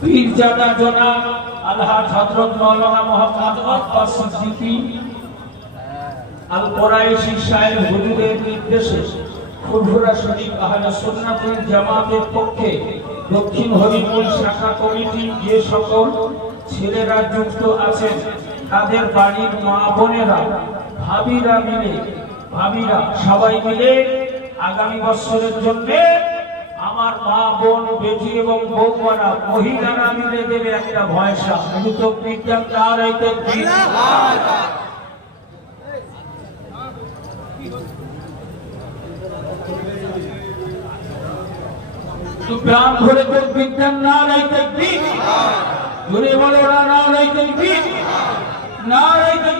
পীরজাদা জনাব আলহাজ হযরত মাওলানা মুহাম্মদ আব্বাস সিদ্দিকী আল কুরাইশি সাহেব হুজুরের নির্দেশে ফুরফুরা শরীফ আহলে সুন্নাত ওয়াল জামাতের পক্ষে দক্ষিণ হরিপুর শাখা কমিটি যে সকল ছেলেরা যুক্ত আছেন তাদের বাড়ির মা বোনেরা ভাবিরা সবাই মিলে আগামী বছরের জন্য আমার মা বোন বেটি এবং বৌমারা মহিলারা মিলে দেবে একটা ভয়সা তো বিজ্ঞান তারাইতে প্রাণ ধরে তো বিজ্ঞান না রাইতে জোরে বলো না রাইতে না রাইতে